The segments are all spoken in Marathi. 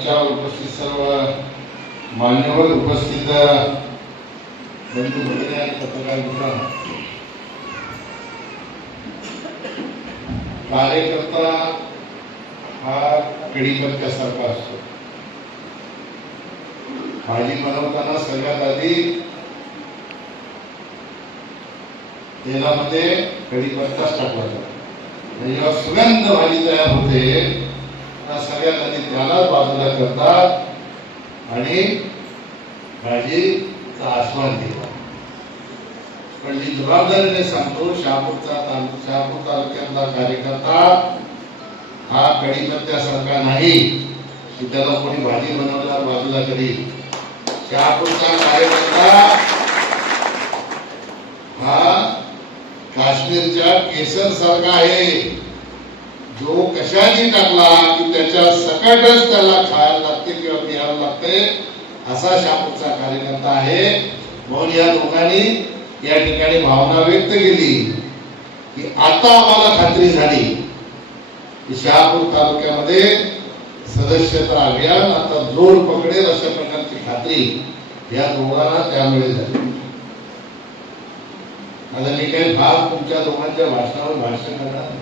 आमच्या उपस्थित सर्व मान्यवर उपस्थित बंधू भगिनी आणि पत्रकार मित्र कार्यकर्ता हा कढीपत्त्यासारखा असतो. भाजी बनवताना सगळ्यात आधी तेलामध्ये कढीपत्ताच टाकला जातो जेव्हा सुगंध भाजी तयार होते त्या सगळ्या नदी त्याला बाजूला करतात आणि भाजीचा आस्वाद घेतात. पण जी जबाबदारीने सांगतो शहापूरचा तालु शहापूर तालुक्यातला कार्यकर्ता हा कढीपत्त्यासारखा नाही की त्याला कोणी भाजी बनवल्यावर बाजूला करील शहापूरचा कार्यकर्ता हा काश्मीरच्या केसर सारखा आहे. जो कशाने टाकला की त्याच्या सकटच त्याला खायला लागते किंवा प्यायला लागते असा शापूरचा कार्यकर्ता आहे म्हणून या लोकांनी या ठिकाणी भावना व्यक्त केली की आता आम्हाला खात्री झाली की शहापूर तालुक्यामध्ये सदस्यता अभियान आता जोर पकडेल अशा प्रकारची खात्री या दोघांना त्यामुळे झाली आता मी काही भाग तुमच्या दोघांच्या भाषणावर भाषण करणार नाही.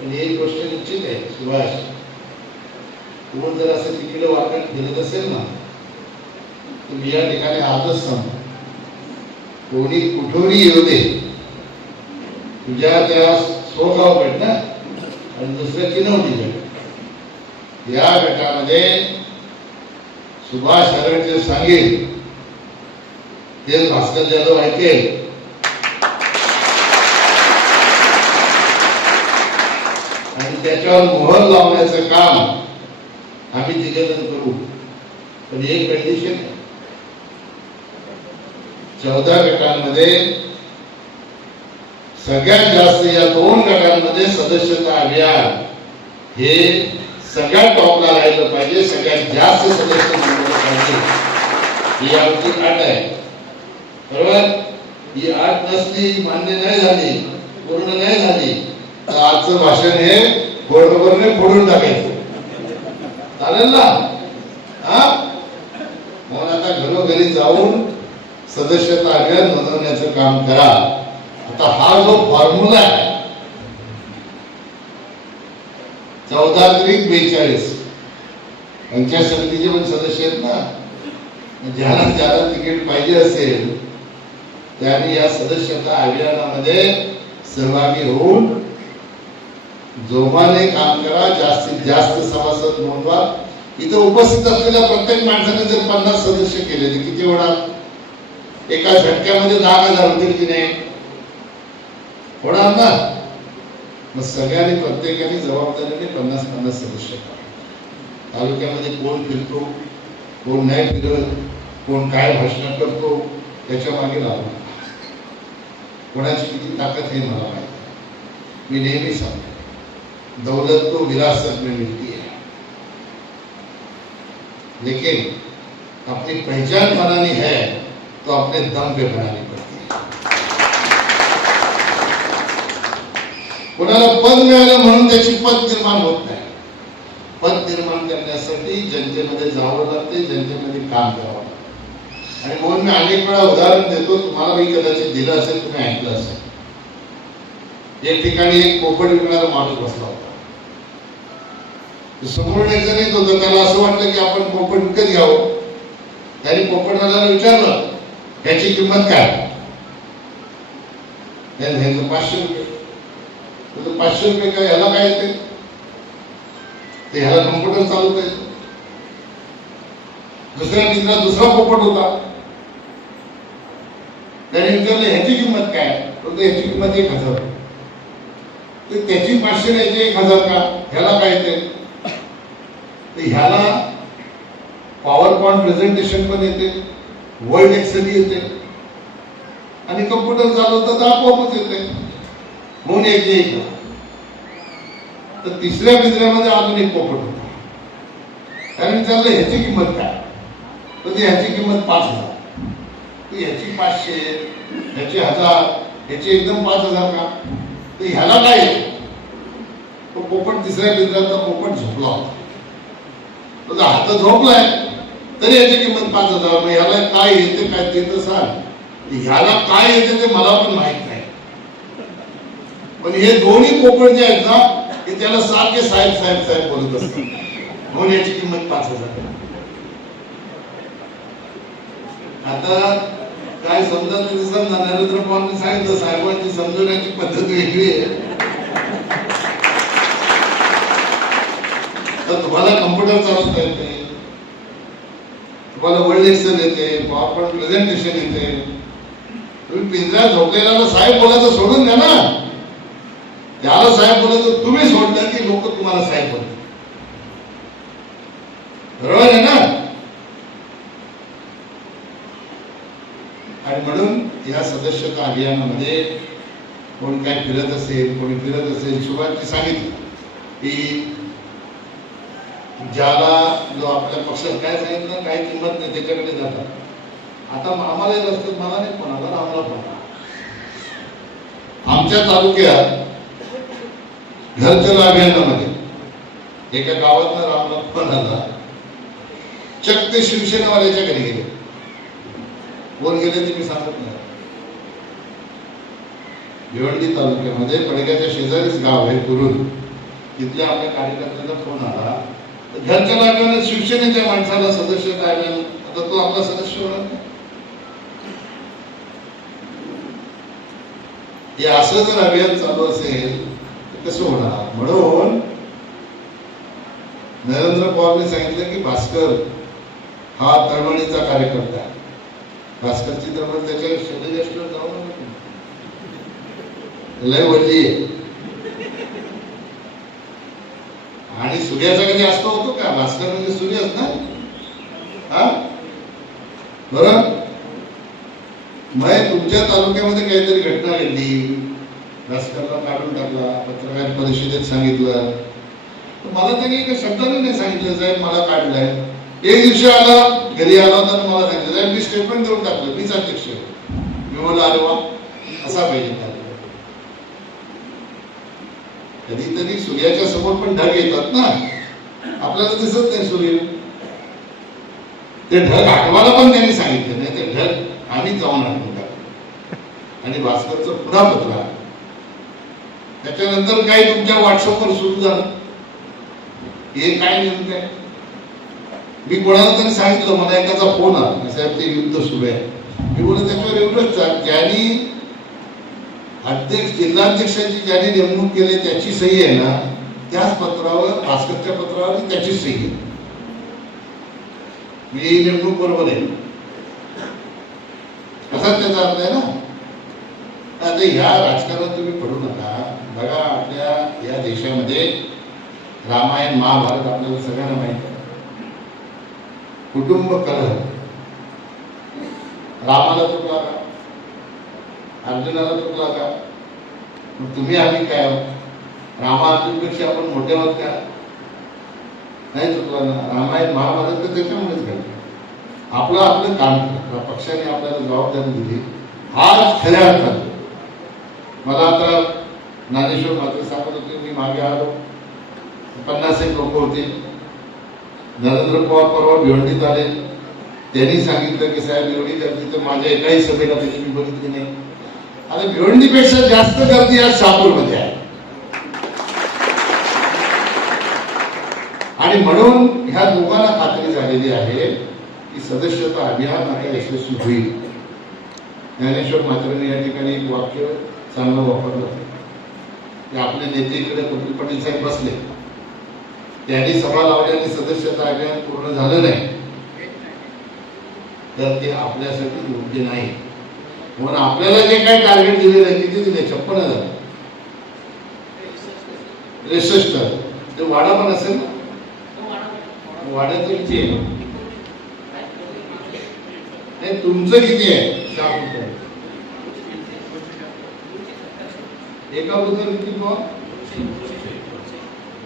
पण एक गोष्ट निश्चित आहे सुभाष कोण जर असं तिकडे वाकड फिरत असेल ना तुम्ही या ठिकाणी आजच सांग कोणी कुठूनही येऊ दे. तुझ्या त्या सोगाव गट ना आणि दुसरं किनवटी गट या गटामध्ये सुभाष हरड सांगेल ते भास्कर जाधव ऐकेल आणि त्याच्यावर मोहर लावण्याचं काम आम्ही तिघजण करू. पण एक कंडिशन आहे. चौदा गटांमध्ये सगळ्यात जास्त या दोन गटांमध्ये सदस्यता अभियान हे सगळ्यात टॉपला राहिलं पाहिजे सगळ्यात जास्त सदस्य पाहिजे. ही आमची अट आहे. बरोबर? ही अट नसली मान्य नाही झाली पूर्ण नाही झाली तर आजचं भाषण हे बरोबरने फोडून टाकायचं. चालेल ना? हा? म्हणून आता घरोघरी जाऊन सदस्यता अभियान नोंदवण्याचं काम करा. आता हा जो फॉर्म्युला आहे चौदा त्रिक बेचाळीस. पंचायत समितीचे पण सदस्य आहेत ना? ज्याला ज्याला तिकीट पाहिजे असेल त्यांनी या सदस्यता अभियानामध्ये सहभागी होऊन जोमाने काम करा जास्तीत जास्त सभासद नोंदवा. इथं उपस्थित असलेल्या प्रत्येक माणसाने जर पन्नास सदस्य केले तर किती होणार? एका झटक्यामध्ये दहा हजार होतील की नाही? होणार ना? मग सगळ्यांनी प्रत्येकाने जबाबदारीने पन्नास पन्नास सदस्य तालुक्यामध्ये कोण फिरतो कोण नाही फिरत कोण काय भाषण करतो त्याच्यामागे लागू कोणाची किती ताकद हे मला माहिती मी नेहमी सांगतो. दौलत तो विरासत में मिलती है। लेकिन अपनी पहचान बनानी है तो अपने दम पे बनानी पड़ती है। कोणाला पद मिळालं म्हणून त्याची पद निर्माण होत नाही पद निर्माण करण्यासाठी जनतेमध्ये जावं लागते जनतेमध्ये काम करावं लागतं आणि म्हणून मी अनेक वेळा उदाहरण देतो हो, तुम्हाला मी कदाचित दिलं असेल तुम्ही ऐकलं असेल एक ठिकाणी एक पोपट विकणारा माणूस बसला होता. तो समोरून एक जण येत त्याला असं वाटलं की आपण पोपट विकत घ्यावं. त्याने पोपटवाल्याला विचारलं याची किंमत काय? त्याने पाचशे रुपये. पाचशे रुपये काय ह्याला काय येते? ते ह्याला कम्प्युटर चालवता येतो दुसऱ्या मित्रा दुसरा पोपट होता. त्याने विचारलं ह्याची किंमत काय? तो तो ह्याची किंमत एक हजार. रुपये. तर त्याची पाचशे द्यायची एक हजार का? ह्याला काय येते तर ह्याला पॉवर पॉईंट प्रेझेंटेशन पण येते वर्ल्ड एक्सेल येते आणि कम्प्युटर झालं तर आपोआपच येते. म्हणून एक एक. तर तिसऱ्या पिजऱ्यामध्ये अजून एक पोपट होता. त्याने विचारलं ह्याची किंमत काय? तर ती ह्याची किंमत पाच हजार. ह्याची पाचशे ह्याची हजार ह्याची एकदम पाच हजार का? ते ह्याला काय तो पोपट तिसऱ्या पिंजऱ्यातला पोपट झोपला. होता तुझा हात झोपलाय तरी याची किंमत पाच हजार. ह्याला काय येते काय ते तर सांग. ह्याला काय येते ते मला पण माहीत नाही. पण हे दोन्ही पोपट जे आहेत ना हे त्याला सारखे साहेब साहेब साहेब बोलत असतात. म्हणून याची किंमत पाच हजार. आता काय समजा तुम्ही समजा नरेंद्र पवारांनी सांगितलं साहेबांची समजवण्याची पद्धत वेगळी आहे. तर तुम्हाला कम्प्युटर चालवता येते. तुम्हाला वर्ल्ड एक्सेल येते पॉवर पॉईंट प्रेझेंटेशन येते. तुम्ही पिंजऱ्यात झोपलेला साहेब बोलायचं सोडून द्या ना. त्याला साहेब बोलायचं तुम्ही सोडता की लोक तुम्हाला साहेब बोलतात. बरोबर आहे ना आणि म्हणून या सदस्यता अभियानामध्ये कोण काय फिरत असेल कोणी फिरत असेल सुरुवाती सांगितलं की ज्याला जो आपल्या पक्षात काय सांगितलं काय किंमत नाही त्याच्याकडे जातात. आता आम्हाला रस्त्यात मला नाही कोणाला आम्हाला पण. आमच्या तालुक्यात घरचल अभियानामध्ये एका गावात रामला फोन आला चक्क ते शिवसेनावाल्याच्या घरी गेले. वर गेले ते मी सांगत नाही. भिवंडी तालुक्यामध्ये पडग्याच्या शेजारीच गाव आहे कुरुल तिथल्या आपल्या कार्यकर्त्यांचा फोन आला. तर घरच्या लागल्याने शिवसेनेच्या माणसाला सदस्य काय आता तो आपला सदस्य होणार नाही. हे असं जर अभियान चालू असेल तर कसं होणार? म्हणून नरेंद्र पवारने सांगितलं की भास्कर हा तळमळीचा कार्यकर्ता आहे. भास्करची चित्रपट त्याच्या शरीराष्ट्र हो जाऊ लय वडली आहे. आणि सूर्याचा कधी असतो होतो का? भास्कर म्हणजे सूर्यच ना? हा? बरं? मग तुमच्या तालुक्यामध्ये काहीतरी घटना घडली. भास्करला काढून टाकला पत्रकार परिषदेत सांगितलं. तर मला त्यांनी एका शब्दाने नाही सांगितलं साहेब मला काढलंय. एक दिवशी आला घरी आला होता मला सांगितलं साहेब मी स्टेटमेंट देऊन टाकलं मीच अध्यक्ष आहे. मी बोललो अरे वा असा पाहिजे कधीतरी सूर्याच्या समोर पण ढग येतात ना. आपल्याला दिसत नाही सूर्य. ते ढग आठवायला पण त्यांनी सांगितलं नाही ते ढग आम्ही जाऊन आठवून टाकलं आणि भास्करचं पुन्हा पत्र त्याच्यानंतर काही तुमच्या व्हॉट्सअपवर सुरू झालं? हे काय नेमकं आहे? मी कोणाला तरी सांगितलं मला एकाचा फोन आला. साहेब ते युद्ध सुरू आहे. मी बोलत त्याच्यावर एवढंच सांग, ज्यांनी अध्यक्ष जिल्हाध्यक्षाची ज्यांनी नेमणूक केली त्याची सही आहे ना त्याच पत्रावर भास्करच्या पत्रावर त्याची सही आहे. मी नेमणूक बरोबर आहे. असाच त्याचा अर्थ आहे ना? आता ह्या राजकारणात तुम्ही पडू नका. बघा आपल्या या देशामध्ये रामायण महाभारत आपल्याला सगळ्यांना माहीत आहे. कुटुंब कलह। रामाला चुकला का? अर्जुनाला चुकला का? मग तुम्ही आम्ही काय आहोत? रामा अर्जुनपेक्षा आपण मोठे आहोत का? नाही चुकला ना. रामायण महाभारत तर त्याच्यामुळेच घडलं. आपलं आपलं काम केलं पक्षाने आपल्याला जबाबदारी दिली. आज खऱ्या अर्थात मला आता ज्ञानेश्वर मात्र सांगत होते मी मागे आलो. पन्नास एक लोक होते. नरेंद्र पवार परवा भिवंडीत आले. त्यांनी सांगितलं की साहेब एवढी गर्दी तर माझ्या एकाही सभेला त्याची मी बघितली नाही. आणि भिवंडीपेक्षा जास्त गर्दी आज शहापूरमध्ये आहे. आणि म्हणून ह्या दोघांना खात्री झालेली आहे की सदस्यता अभियान आता यशस्वी होईल. ज्ञानेश्वर मात्रांनी या ठिकाणी एक वाक्य चांगलं वापरलं की आपले नेते इकडे कपिल पाटील साहेब बसले. त्यांनी सभा लावल्याने सदस्यता अभियान पूर्ण झालं नाही. तर ते आपल्यासाठी योग्य नाही. म्हणून आपल्याला जे काय टार्गेट दिलेलं आहे किती दिले? छप्पन हजार. त्रेसष्ट. ते वाडा पण असेल ना? वाड्याचं किती आहे? नाही तुमचं किती आहे? शहापूरचं एका बद्दल किती बुवा?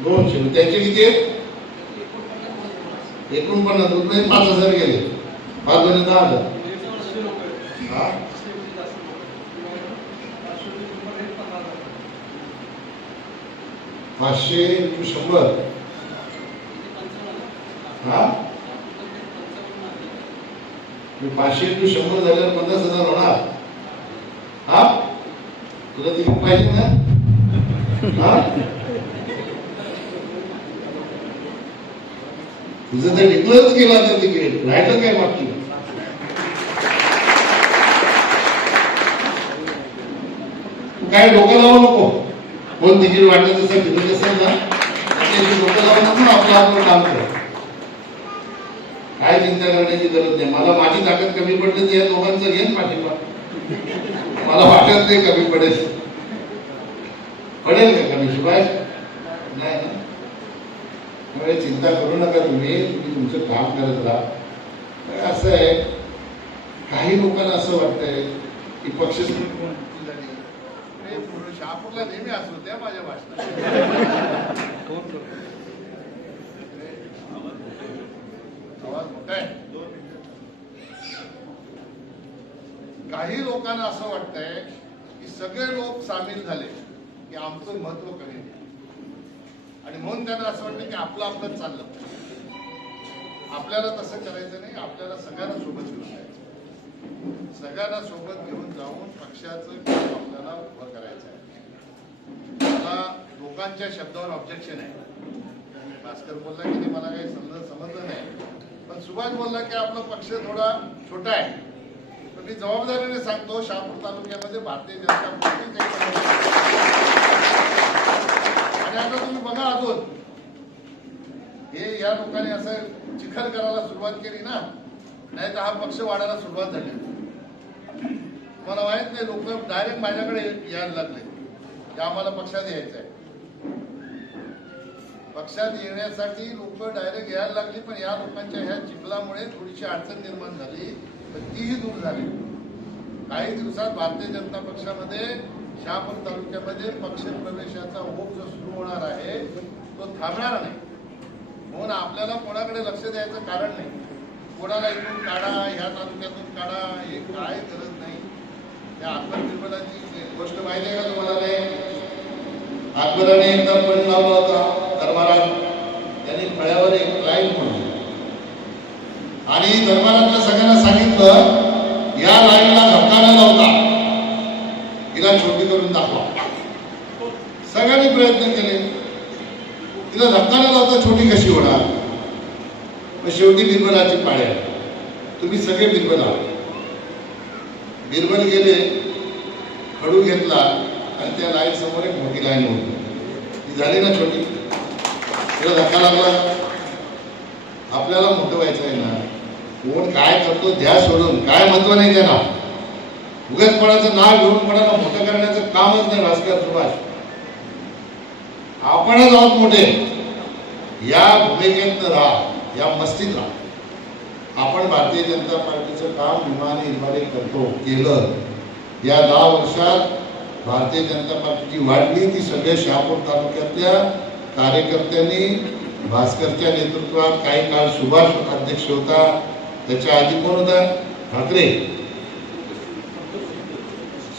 दोनशे त्याचे किती आहेत? एकोणपन्नास. रुपये पाच हजार गेले. पाच दोन दहा हजार. पाचशे इंटू शंभर. हा? पाचशे टू शंभर झाल्यावर पन्नास हजार होणार. हा? तुला तिकीट पाहिजे ना? हा? तुझं तर डिक्लेअरच केलं आता तिकीट राहिलं काय बाकी काय डोकं लावू नको. कोण तिकीट वाटत असेल तिकीट असेल ना डोकं लावू नको आपलं आपलं काम कर. काय चिंता करण्याची गरज नाही. मला माझी ताकद कमी पडली तर या दोघांचं. घेईन पाठिंबा. मला वाटत नाही कमी पडेल. पडेल का कमी? शिवाय त्यामुळे चिंता करू नका तुम्ही तुम्ही तुमचं काम करत राहा. असं आहे. काही लोकांना असं वाटतंय की पक्ष शहापूरला नेहमी असू द्या माझ्या भाषणात. आवाज मोठा आहे काही लोकांना असं वाटतंय की सगळे लोक सामील झाले की आमचं महत्त्व कमी आणि म्हणून त्यांना असं वाटतं की आपलं आपलं चाललं. आपल्याला तसं करायचं नाही आपल्याला सगळ्यांना सोबत घेऊन जायचं. सगळ्यांना सोबत घेऊन जाऊन पक्षाचं काम आपल्याला उभं करायचं आहे. मला लोकांच्या शब्दावर ऑब्जेक्शन आहे. भास्कर बोलला की ते मला काही समज समजलं नाही. पण सुभाष बोलला की आपला पक्ष थोडा छोटा आहे. पण मी जबाबदारीने सांगतो शहापूर तालुक्यामध्ये भारतीय जनता पार्टी आणि आता तुम्ही बघा अजून. हे या लोकांनी असं चिखल करायला सुरुवात केली ना नाही तर हा पक्ष वाढायला सुरुवात झाली. मला माहीत नाही लोक डायरेक्ट माझ्याकडे यायला लागले. की आम्हाला पक्षात यायचं आहे पक्षात येण्यासाठी लोक डायरेक्ट यायला लागली पण या लोकांच्या ह्या चिखलामुळे थोडीशी अडचण निर्माण झाली तर तीही दूर झाली. काही दिवसात भारतीय जनता पक्षामध्ये शहापूर तालुक्यामध्ये पक्ष प्रवेशाचा ओघ जो होणार आहे तो थांबणार नाही. म्हणून आपल्याला कोणाकडे लक्ष द्यायचं कारण नाही. कोणाला इथून काढा ह्या तालुक्यातून काढा हे काय गरज नाही. त्या अकबर गोष्ट माहिती आहे का तुम्हाला? नाही अकबराने एकदा पण लावला होता दरबारात त्यांनी फळ्यावर एक लाईन म्हणून आणि दरबारातल्या सगळ्यांना सांगितलं या लाईनला धक्का न लावता तिला छोटी करून दाखवा. सगळ्यांनी प्रयत्न केले. तिला धक्का लावता छोटी कशी होणार? मग शेवटी बिरबलाची पाळ्या. तुम्ही सगळे बिरबल आहात. बिरबल गेले खडू घेतला आणि त्या लाईन समोर एक मोठी लाईन होती. ती झाली ना छोटी. तिला धक्का लागला. आपल्याला मोठं व्हायचं आहे ना. कोण काय करतो ध्या सोडून काय महत्त्व नाही त्याला. उगाच नाव घेऊन पणाला मोठं करण्याचं कामच नाही भास्कर सुभाष. आपणच आहोत मोठे. या भूमिकेत राहा या मस्तीत राहा. आपण भारतीय जनता पार्टीचं काम विमाने इमाने करतो केलं. या दहा वर्षात भारतीय जनता पार्टीची वाढली ती सगळ्या शहापूर तालुक्यातल्या कार्यकर्त्यांनी भास्करच्या नेतृत्वात काही काळ सुभाष अध्यक्ष होता त्याच्या आधी कोण होता? ठाकरे.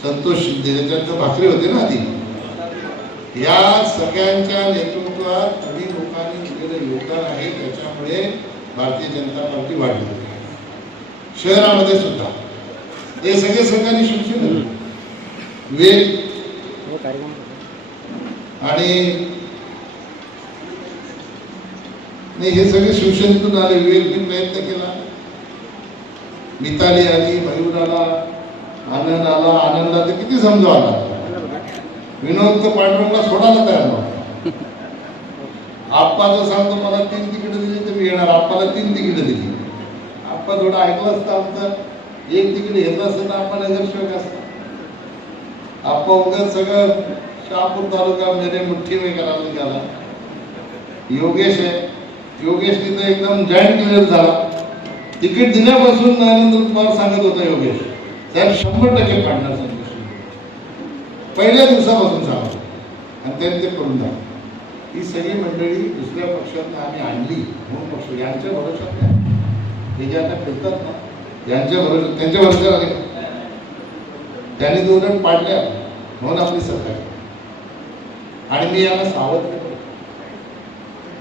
संतोष शिंदे त्याच्यानंतर भाकरे होते ना आधी. या सगळ्यांच्या नेतृत्वात तुम्ही लोकांनी दिलेलं योगदान आहे. त्याच्यामुळे भारतीय जनता पार्टी वाढली. शहरामध्ये सुद्धा. हे सगळे संघाने शिवसेना वेग आणि नाही हे सगळे शिवसेनेतून आले. वेग मी प्रयत्न केला. मिताली आली मयूर आला आनंद आला. आनंदला तर किती समजू आला? विनोद तर पांडुरंगला सोडायला तयार नव्हता. आप्पाचं सांगतो मला तीन तिकीट दिली तर मी येणार. आप्पाला तीन तिकीट दिली. आप्पा थोडं ऐकलं असतं आमचं. एक तिकीट घेतलं असतं तर आपण नगरसेवक असतं. आप्पा उगाच सगळं शहापूर तालुका मेरे मुठ्ठी में करायला निघाला योगेश आहे. योगेशनी तर एकदम जॉईंट क्लिअर झाला. तिकीट दिल्यापासून नरेंद्र पवार सांगत होता योगेश साहेब शंभर टक्के पाडणार पहिल्या दिवसापासून सांगतो आणि त्यांनी ते करून द्या ही सगळी मंडळी दुसऱ्या पक्षातनं आम्ही आणली म्हणून पक्ष यांच्या भरोशात नाही. हे जे आता फिरतात ना यांच्या भरोशात त्यांच्या भरोशात आले त्यांनी दोन पाडल्या म्हणून आपली सरकार आणि मी यांना सावध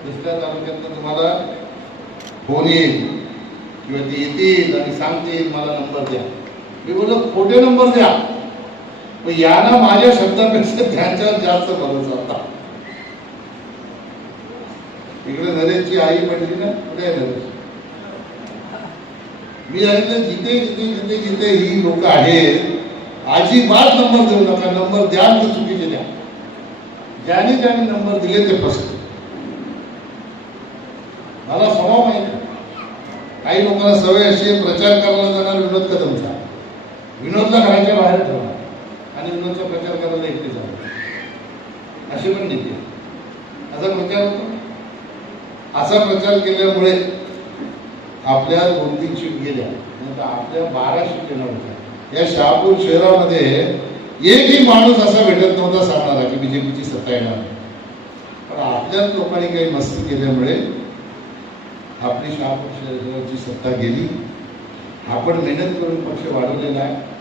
दुसऱ्या तालुक्यातनं तुम्हाला फोन येईल किंवा ते येतील आणि सांगतील मला नंबर द्या. मी बोललो खोटे नंबर द्या. पण यानं माझ्या शब्दापेक्षा त्यांच्यावर जास्त भरोसा होता. इकडे नरेशची आई म्हटली ना कुठे नरेश? मी सांगितलं जिथे जिथे जिथे जिथे ही लोक आहेत अजिबात नंबर देऊ नका नंबर द्या तर चुकीचे द्या. ज्याने ज्याने नंबर दिले ते फसले. मला स्वभाव माहिती काही लोकांना सवय अशी प्रचार करायला जाणार विनोद कदमचा विनोदला घराच्या बाहेर ठेवा. आणि उन्हाचा प्रचार करायला एकटे जाणार असे पण नेते असा प्रचार होतो? असा प्रचार केल्यामुळे आपल्या दोन तीन शीट गेल्या. नंतर आपल्या बारा शीट येणार होत्या. या शहापूर शहरामध्ये एकही माणूस असा भेटत नव्हता सांगणारा की बीजेपीची सत्ता येणार नाही. पण आपल्याच लोकांनी काही मस्ती केल्यामुळे आपली शहापूर शहराची सत्ता गेली. आपण मेहनत करून पक्ष वाढवलेला आहे.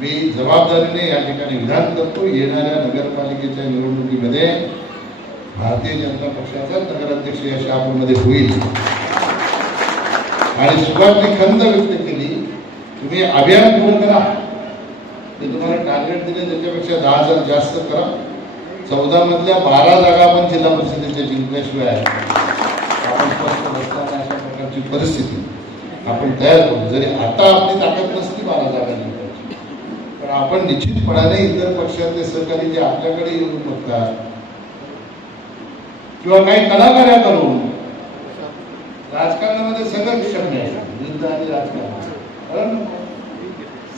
मी जबाबदारीने या ठिकाणी विधान करतो. येणाऱ्या नगरपालिकेच्या निवडणुकीमध्ये भारतीय जनता पक्षाचाच नगराध्यक्ष या शहापूरमध्ये होईल. आणि सुरुवातने खंत व्यक्त केली तुम्ही अभियान पूर्ण करा. ते तुम्हाला टार्गेट दिले त्याच्यापेक्षा दहा हजार जास्त करा. चौदा मधल्या बारा जागा आपण जिल्हा परिषदेच्या जिंकल्याशिवाय आपण स्पष्ट नसताना अशा प्रकारची परिस्थिती आपण तयार करू. जरी आता आपली ताकद नसती बारा जागा पण आपण निश्चितपणाने इतर पक्षातले सहकारी जे आपल्याकडे येऊन बघतात किंवा काही कलाकार्या करून राजकारणामध्ये सगळं शक्य आहे युद्ध आणि राजकारण. कारण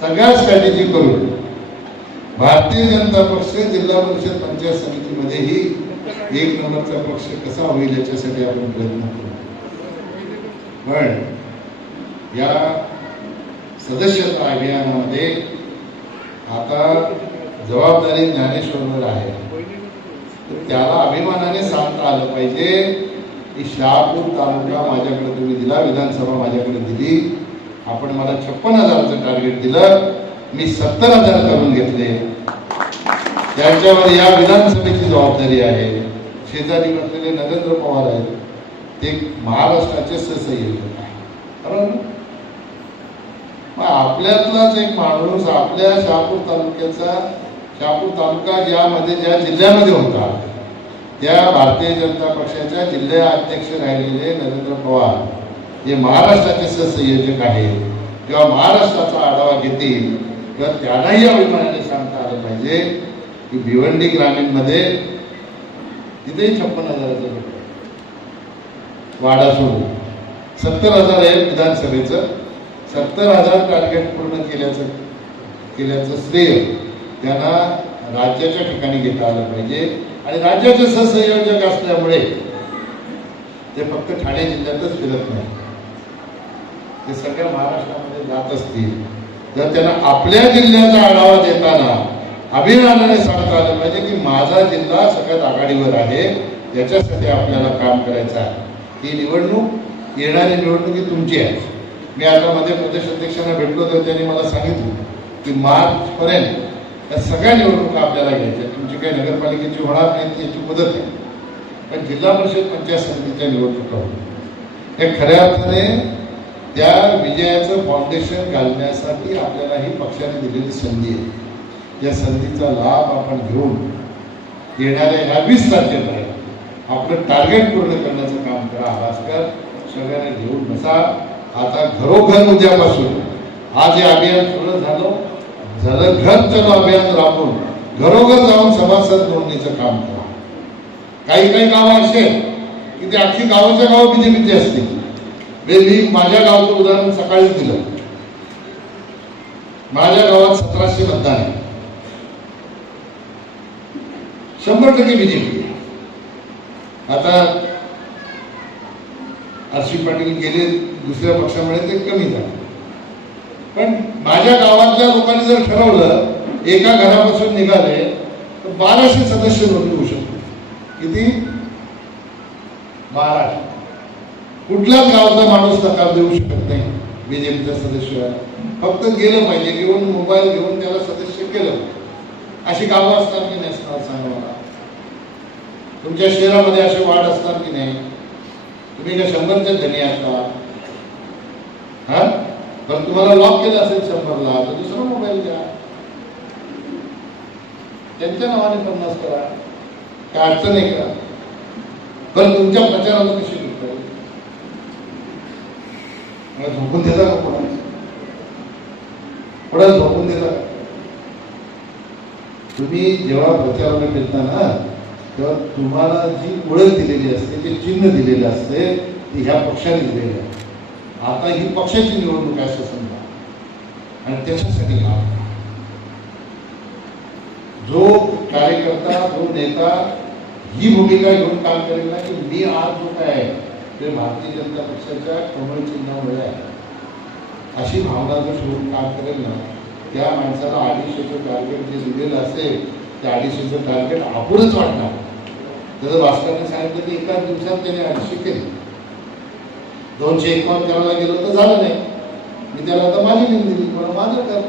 सगळ्या स्ट्रॅटेजी करून भारतीय जनता पक्ष जिल्हा परिषद पंचायत समितीमध्येही एक नंबरचा पक्ष कसा होईल याच्यासाठी आपण प्रयत्न करू. पण या सदस्यता अभियानामध्ये आता जबाबदारी ज्ञानेश्वरवर आहे. तर त्याला अभिमानाने सांगता आलं पाहिजे की शहापूर तालुका माझ्याकडे तुम्ही दिला विधानसभा माझ्याकडे दिली. आपण मला छप्पन हजाराचं टार्गेट दिलं. मी सत्तर हजार करून घेतले. त्याच्यावर या विधानसभेची जबाबदारी आहे. शेजारी बसलेले नरेंद्र पवार आहेत. ते महाराष्ट्राचे सहसंयोजक आहे बरोबर मग आपल्यातलाच एक माणूस आपल्या शहापूर तालुक्याचा शहापूर तालुका ज्यामध्ये ज्या जिल्ह्यामध्ये होता त्या भारतीय जनता पक्षाच्या जिल्हा अध्यक्ष राहिलेले नरेंद्र पवार हे महाराष्ट्राचे सहसंयोजक आहेत. किंवा महाराष्ट्राचा आढावा घेतील किंवा त्यांनाही अभिमानाने सांगता आलं पाहिजे की भिवंडी ग्रामीणमध्ये तिथेही छप्पन हजाराचं वाढा सोडून सत्तर हजार आहे विधानसभेचं. सत्तर हजार टार्गेट पूर्ण केल्याचं केल्याचं श्रेय त्यांना राज्याच्या ठिकाणी घेता आलं पाहिजे. आणि राज्याचे सहसंयोजक असल्यामुळे ते फक्त ठाणे जिल्ह्यातच फिरत नाही. ते सगळ्या महाराष्ट्रामध्ये जात असतील. जर त्यांना आपल्या जिल्ह्याचा आढावा देताना अभिमानाने सांगता आलं पाहिजे की माझा जिल्हा सगळ्यात आघाडीवर आहे. याच्यासाठी आपल्याला काम करायचं आहे. ही निवडणूक येणारी निवडणूक ही तुमची आहे. मी आता मध्ये प्रदेश अध्यक्षांना भेटलो तर त्यांनी मला सांगितलं की मार्च पर्यंत या सगळ्या निवडणुका आपल्याला घ्यायच्या तुमची काही नगरपालिकेची होणार नाही याची मदत आहे. पण जिल्हा परिषद पंचायत समितीच्या निवडणुका होत्या हे खऱ्या अर्थाने त्या विजयाचं फाउंडेशन घालण्यासाठी आपल्याला ही पक्षाने दिलेली संधी आहे. या संधीचा लाभ आपण घेऊन येणाऱ्या ह्या वीस तारखेपर्यंत आपलं टार्गेट पूर्ण करण्याचं काम करा भास्कर सगळ्यांना घेऊन बसा. आता घरोघर उद्यापासून आज हे अभियान सुरू झालं. झालं घर चलो अभियान राबवून घरोघर जाऊन सभासद नोंदणीचं काम करा. काही काही गावं असे आहेत की ते अख्खी गावाच्या गाव बीजेपीचे असतील. म्हणजे मी माझ्या गावचं उदाहरण सकाळीच दिलं. माझ्या गावात सतराशे मतदान आहे. शंभर टक्के बीजेपी आता आरशी पाटील गेले दुसऱ्या पक्षामुळे ते कमी झाले. पण माझ्या गावातल्या लोकांनी जर ठरवलं एका घरापासून निघाले तर बाराशे सदस्य नोंदवू होऊ शकतो किती? बाराशे. कुठल्याच गावचा माणूस नकार देऊ शकत नाही बीजेपीचा सदस्य. फक्त गेलं पाहिजे घेऊन मोबाईल घेऊन त्याला सदस्य केलं अशी गावं असतात की नाही असणार सांगा मला. तुमच्या शहरामध्ये असे वाढ असतात की नाही? तुम्ही का शंभरच्या धनी आहात का? हा? पण तुम्हाला लॉक केलं असेल शंभरला तर दुसरा मोबाईल घ्या. त्यांच्या नावाने पन्नास करा. काय अडचण आहे का पण तुमच्या प्रचाराला कशी करताय मला झोपून देता का कोणाला? कोणाला झोपून देता का? तुम्ही जेव्हा प्रचाराला फिरता ना तेव्हा तुम्हाला जी ओळख दिलेली असते जे चिन्ह दिलेलं असते ती ह्या पक्षाने दिलेलं आहे. आता ही पक्षाची निवडणूक आहे असं समजा. आणि त्याच्यासाठी लाभ. जो कार्यकर्ता जो नेता ही भूमिका घेऊन काम करेल ना की मी आज जो काय आहे ते भारतीय जनता पक्षाच्या कमळ चिन्हामुळे आहे. अशी भावना जर ठेवून काम करेल ना त्या माणसाला अडीचशेचं टार्गेट जे दिलेलं असेल त्या अडीचशेचं टार्गेट आपणच वाटणार त्याचं भास्करने सांगितलं की एका दिवसात त्याने अडीचशे केले. दोनशे एकावन्न करायला गेलो तर झालं नाही. मी त्याला आता माझी लिहून दिली मला माझं कर.